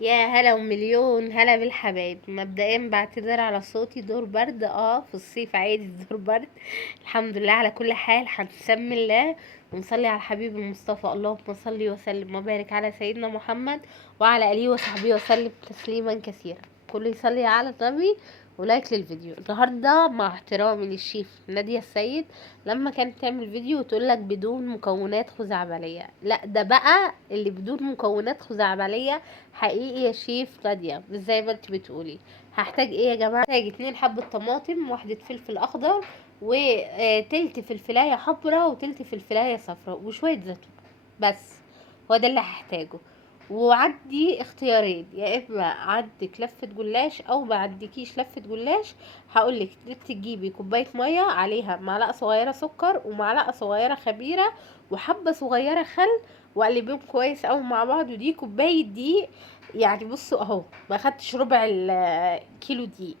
يا هلا ومليون هلا بالحبايب. مبدئيا بعتذر على صوتي، دور برد في الصيف عادي دور برد. الحمد لله على كل حال، هنسمي الله ونصلي على الحبيب المصطفى. اللهم صل وسلم وبارك على سيدنا محمد وعلى اله وصحبه وسلم تسليما كثيرا. كله يصلي على النبي ولايك للفيديو. النهارده مع احترامي للشيف نادية السيد، لما كانت تعمل فيديو وتقول لك بدون مكونات خزعبليه، لا ده بقى اللي بدون مكونات خزعبليه حقيقي يا شيف نادية. مش زي ما انت بتقولي. هحتاج ايه يا جماعه؟ هحتاج 2 حبه طماطم، واحده فلفل اخضر، وتلت فلفلايه حمرا وتلت فلفلايه صفراء وشويه زيتون. بس هو ده اللي هحتاجه. وعندي اختيارين، يا اما عندك لفه جلاش او ما عندكيش لفه جلاش. هقولك تجيبي كوبايه ميه عليها معلقه صغيره سكر ومعلقه صغيره خميره وحبه صغيره خل، واقلبهم كويس قوي مع بعض. ودي كوبايه دقيق، يعني بصوا اهو ما خدتش ربع الكيلو دقيق،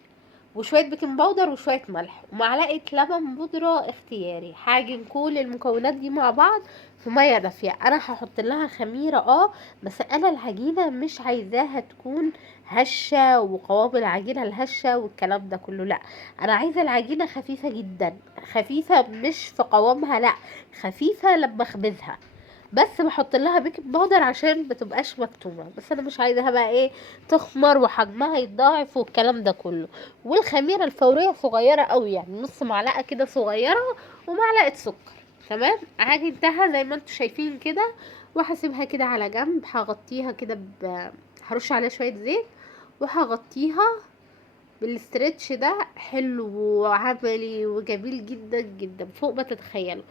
وشويه بيكنج باودر وشويه ملح ومعلقه لبن بودره اختياري. هعجن كل المكونات دي مع بعض في ميه دافيه. انا هحط لها خميره بس انا العجينه مش عايزاها تكون هشه وقوام العجينه الهشه والكلام ده كله، لا. انا عايزه العجينه خفيفه جدا، خفيفه مش في قوامها، لا، خفيفه لما اخبزها. بس بحط لها بيكنج باودر عشان ما تبقاش مكتومه، بس انا مش عايزاها بقى ايه تخمر وحجمها يتضاعف والكلام ده كله. والخميره الفوريه صغيره قوي، يعني نص معلقه كده صغيره ومعلقه سكر. تمام، عجنتها زي ما انتم شايفين كده، وهسيبها كده على جنب. هغطيها كده هرش عليها شويه زيت وهغطيها بالاسترتش ده. حلو وعملي وجميل جدا جدا فوق ما تتخيلوا،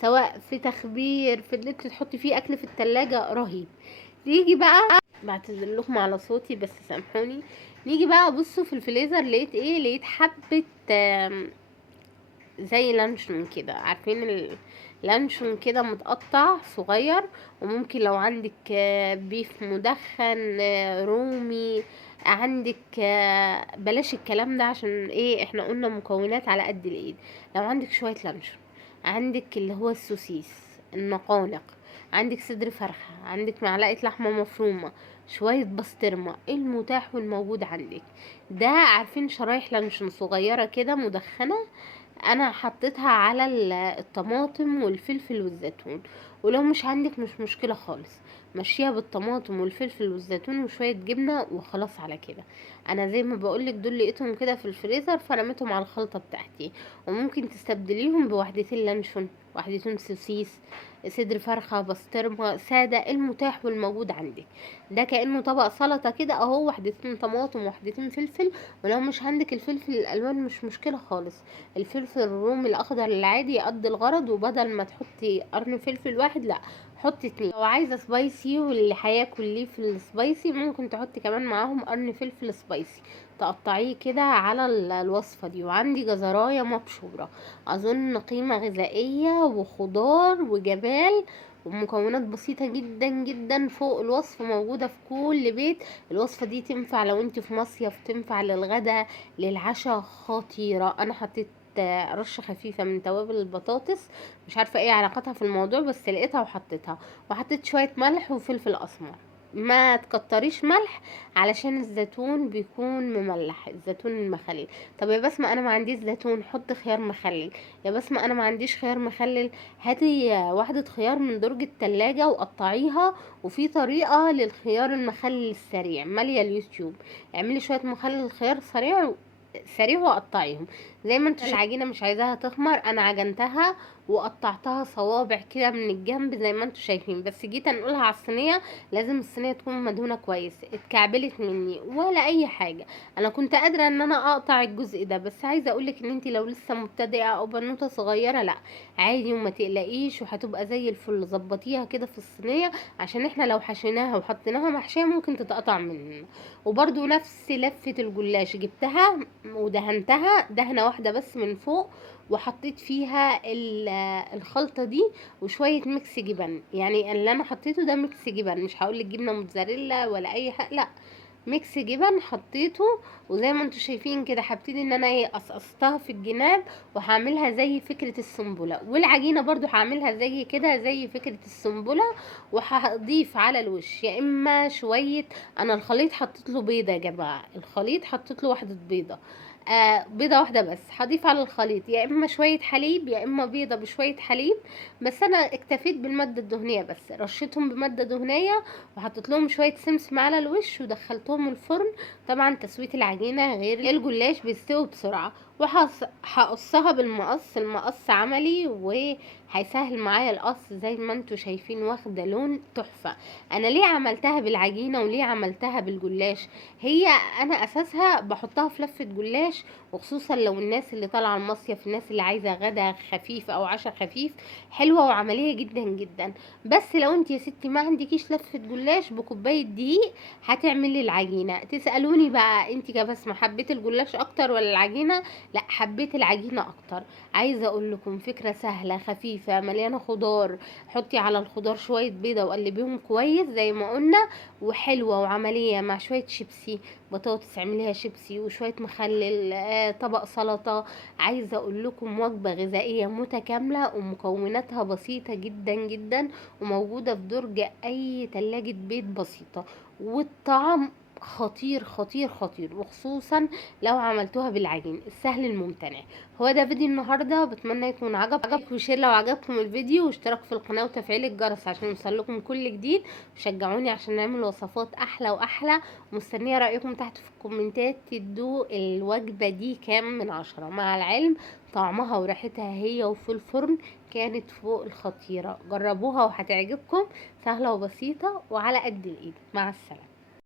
سواء في تخبير، في ان انت تحطي فيه اكل في التلاجة، رهيب. نيجي بقى، بعتذر لكم على صوتي بس سامحوني. نيجي بقى بصوا في الفريزر، لقيت ايه؟ لقيت حبة زي لانشون كده، عارفين اللانشون كده متقطع صغير. وممكن لو عندك بيف مدخن رومي عندك، بلاش الكلام ده عشان ايه، احنا قلنا مكونات على قد الايد. لو عندك شوية لانشون، عندك اللي هو السوسيس، النقانق، عندك صدر فرخة، عندك معلقة لحمة مفرومة، شوية بسطرمة، المتاح والموجود عندك. ده عارفين شرايح لانشون صغيرة كده مدخنة، انا حطيتها على الطماطم والفلفل والزيتون. ولو مش عندك مش مشكلة خالص، مشيها بالطماطم والفلفل والزيتون وشوية جبنة وخلاص على كده. انا زي ما بقولك دول لقيتهم كده في الفريزر فرميتهم على الخلطة بتاعتي. وممكن تستبدليهم بوحدتين لانشون، وحدتين سوسيس، صدر فرخة، بسطرمة سادة، المتاح والموجود عندك. ده كأنه طبق سلطة كده اهو، وحدتين طماطم وحدتين فلفل. ولو مش عندك الفلفل الالوان مش مشكلة خالص، الفلفل الرومي الاخضر العادي يقضي الغرض. وبدل ما تحطي قرن فلفل واحد، لا، حطي 2. لو عايزه سبايسي واللي هياكل ليه في السبايسي ممكن تحطي كمان معاهم قرن فلفل سبايسي، تقطعيه كده على الوصفه دي. وعندي جزرايه مبشوره، اظن قيمه غذائيه وخضار وجمال ومكونات بسيطة جدا جدا فوق الوصف، موجودة في كل بيت. الوصفة دي تنفع لو انت في مصيف، تنفع للغدا للعشاء، خطيرة. انا حطيت رشة خفيفة من توابل البطاطس، مش عارفة ايه علاقتها في الموضوع بس لقيتها وحطيتها. وحطيت شوية ملح وفلفل اسمر، ما تكتريش ملح علشان الزيتون بيكون مملح، الزيتون المخلل. طب يا بسمة انا ما عنديش زيتون، حط خيار مخلل. يا بسمة انا ما عنديش خيار مخلل، هاتي واحدة خيار من درج التلاجة وقطعيها. وفي طريقة للخيار المخلل السريع مالية اليوتيوب، اعملي شوية مخلل خيار سريع سريع وقطعيهم زي ما انتوا. العجينه مش عايزاها تخمر، انا عجنتها وقطعتها صوابع كده من الجنب زي ما انتوا شايفين. بس جيت انقلها على الصينيه، لازم الصينيه تكون مدهونه كويس، اتكعبلت مني ولا اي حاجه. انا كنت قادره ان انا اقطع الجزء ده، بس عايزه اقولك ان انت لو لسه مبتدئه او بنوته صغيره، لا عادي وما تقلقيش وهتبقى زي الفل. ظبطيها كده في الصينيه، عشان احنا لو حشيناها وحطيناها محشيه ممكن تتقطع مننا. وبرده نفس لفه الجلاش، جبتها ودهنتها دهنة واحدة بس من فوق، وحطيت فيها الخلطة دي وشوية ميكس جبن. يعني اللي انا حطيته ده ميكس جبن، مش هقولك جبنة موتزاريلا ولا اي حاجة، لا، ميكس جبن حطيته، وزي ما انتوا شايفين كده هبتدي ان انا ايه قصقصتها في الجناب، وهعملها زي فكرة السنبلة، والعجينة برضو هعملها زي كده زي فكرة السنبلة. وهضيف على الوش يا اما شوية، انا الخليط حطيت له بيضة يا جماعة، الخليط حطيت له واحدة بيضة، بيضة واحدة بس. هضيف على الخليط يا اما شوية حليب يا اما بيضة بشوية حليب، بس انا اكتفيت بالمادة الدهنية بس، رشيتهم بمادة دهنية وحطيت لهم شويه سمسم على الوش ودخلتهم الفرن. طبعا تسويه العجينه غير الجلاش بيستوي بسرعه. وهقصها بالمقص، المقص عملي وهيسهل معايا القص زي ما انتوا شايفين، واخده لون تحفه. انا ليه عملتها بالعجينه وليه عملتها بالجلاش؟ هي انا اساسها بحطها في لفه جلاش، وخصوصا لو الناس اللي طالعه المصيف، الناس اللي عايزه غدا خفيف او عشاء خفيف، حلوه وعمليه جدا جدا. بس لو انت يا ستي ما عندكيش لفه جلاش، بكوبايه دقيق هتعملي العجينه. تسالوني بقى انت كبسمه حبيت الجلاش اكتر ولا العجينه؟ لا، حبيت العجينه اكتر. عايزه اقول لكم فكره سهله خفيفه مليانه خضار، حطي على الخضار شويه بيضه وقلبيهم كويس زي ما قلنا، وحلوه وعمليه مع شويه شيبسي بطاطس، اعمليها شيبسي وشويه مخلل، طبق سلطه. عايزه اقول لكم وجبه غذائيه متكامله ومكوناتها بسيطه جدا جدا، وموجودة في درج اي تلاجة بيت بسيطة، والطعم خطير خطير خطير، وخصوصا لو عملتوها بالعجين السهل الممتنع. هو ده فيديو النهاردة، بتمنى يكون عجبكم، وشير لو عجبكم الفيديو، واشتراك في القناة وتفعيل الجرس عشان يوصلكم كل جديد، وشجعوني عشان نعمل وصفات احلى واحلى. مستنية رأيكم تحت في الكومنتات، تدوا الوجبة دي كام من 10، مع العلم طعمها وريحتها هي وفي الفرن كانت فوق الخطيرة. جربوها وهتعجبكم، سهلة وبسيطة وعلى قد الايد. مع السلامة.